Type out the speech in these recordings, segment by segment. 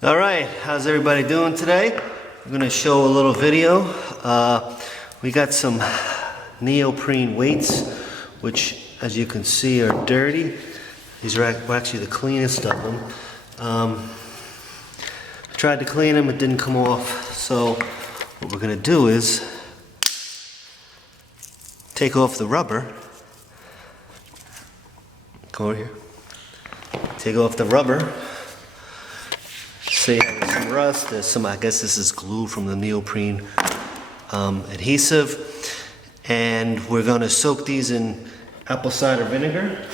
All right, how's everybody doing today? I'm going to show a little video. We got some neoprene weights, which as you can see are dirty. These are actually the cleanest of them. I tried to clean them, it didn't come off. So what we're going to do is take off the rubber. Come over here. Take off the rubber. See, there's some rust, there's some, I guess this is glue from the neoprene adhesive. And we're going to soak these in apple cider vinegar.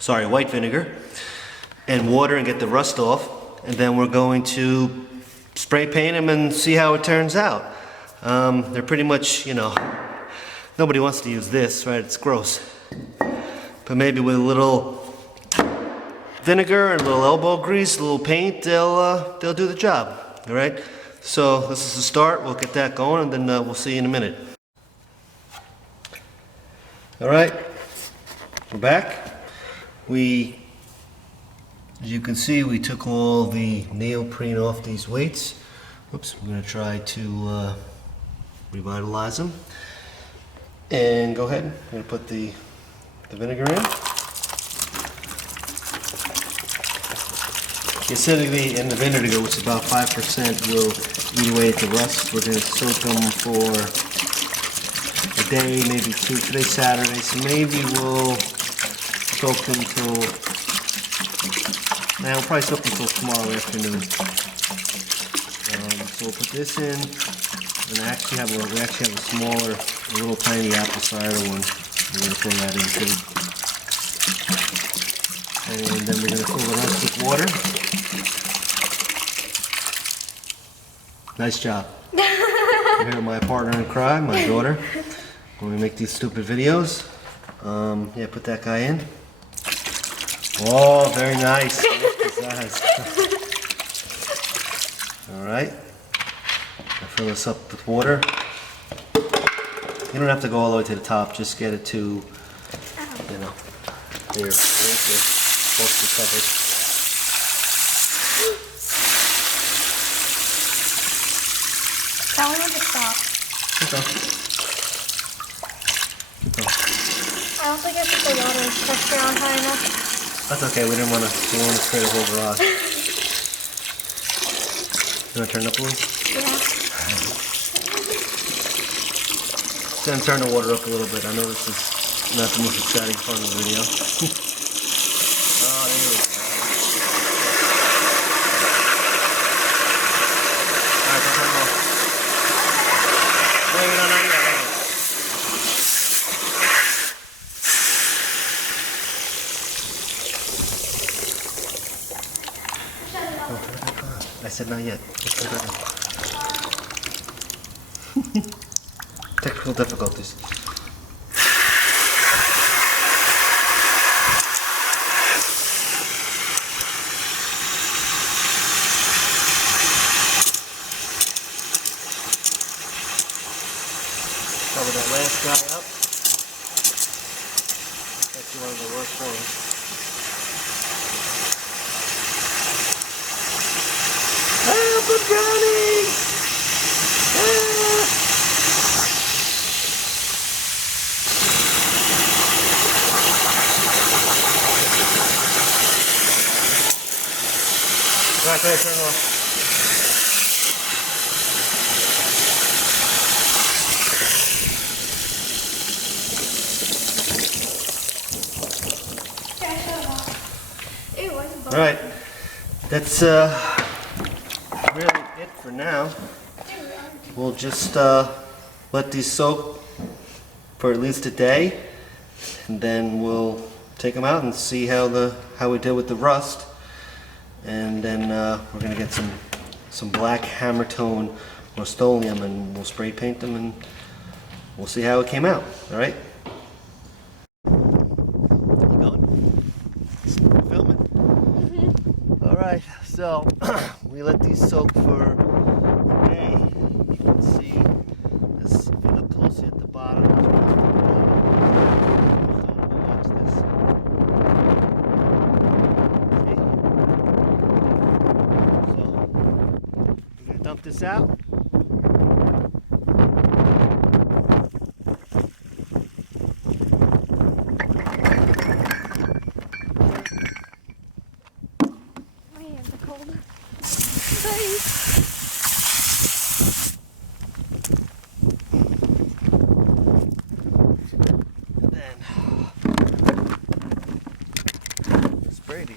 Sorry, white vinegar. And water and get the rust off. And then we're going to spray paint them and see how it turns out. They're pretty much, nobody wants to use this, right? It's gross. But maybe with a little vinegar and a little elbow grease, a little paint, they'll do the job. All right. So this is the start. We'll get that going, and then we'll see you in a minute. All right. We're back. As you can see, we took all the neoprene off these weights. Oops. We're going to try to revitalize them. And go ahead. I'm going to put the vinegar in. The acidity in the vinegar, which is about 5%, will eat away at the rust. We're going to soak them for a day, maybe two. Today's Saturday, so maybe we'll soak them till, we'll probably soak them till tomorrow afternoon. So we'll put this in, and we actually have a smaller, a little tiny apple cider one. We're going to throw that in too. And then we're going to fill the rest with water. Nice job. You hear my partner in crime, my daughter, when we make these stupid videos. Yeah, put that guy in. Oh, very nice. Alright. Fill this up with water. You don't have to go all the way to the top, just get it to, there. Mostly covered. Tell me when to stop. Okay. I don't think I put the water pressure on high enough. That's okay, we don't want to spray the whole garage. You want to turn it up a little? Yeah. Then turn the water up a little bit. I know this is not the most exciting part of the video. Oh, there we go. Alright, turn it off. Wait, no, not yet. I said not yet. Technical difficulties. Cover that last guy up. That's one of the worst ones. Help, I'm drowning! Ah! Right there, turn it off. All right, that's really it for now. We'll just let these soak for at least a day, and then we'll take them out and see how we did with the rust. And then we're gonna get some black hammer tone Rust-Oleum, and we'll spray paint them, and we'll see how it came out. All right. You going? Filming? Mm-hmm. All right. So we let these soak for a day. You can see this. If you look closely at the bottom. Watch this. See? this out. My hands are cold. Nice. Then spray these.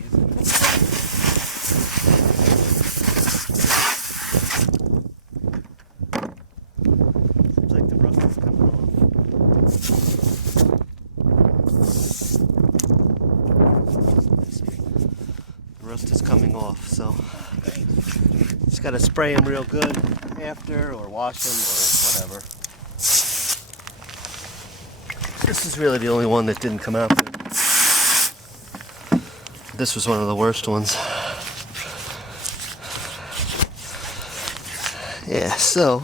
Seems like the rust is coming off. The rust is coming off, so just gotta spray them real good after, or wash them, or whatever. This is really the only one that didn't come out good. This was one of the worst ones. Yeah, so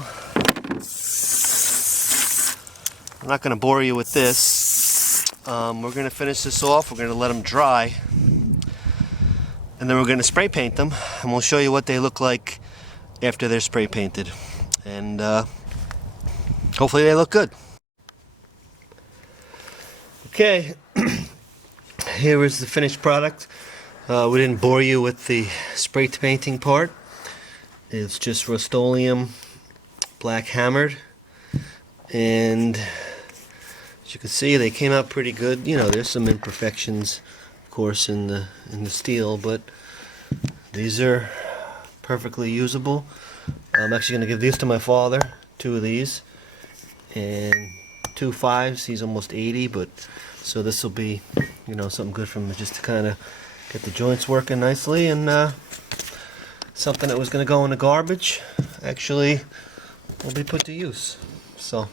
I'm not going to bore you with this. We're going to finish this off. We're going to let them dry. And then we're going to spray paint them. And we'll show you what they look like after they're spray painted. And hopefully they look good. Okay, here is the finished product. We didn't bore you with the spray painting part. It's just Rust-Oleum black hammered, and as you can see, they came out pretty good. You know, there's some imperfections, of course, in the steel, but these are perfectly usable. I'm actually going to give these to my father, 2 of these, and 2 5s. He's almost 80, but so this will be, you know, something good for him, just to kind of get the joints working nicely, and something that was going to go in the garbage actually will be put to use. So,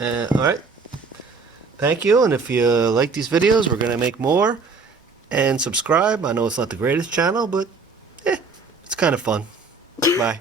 alright, thank you, and if you like these videos, we're going to make more, and subscribe. I know it's not the greatest channel, but it's kind of fun. Bye.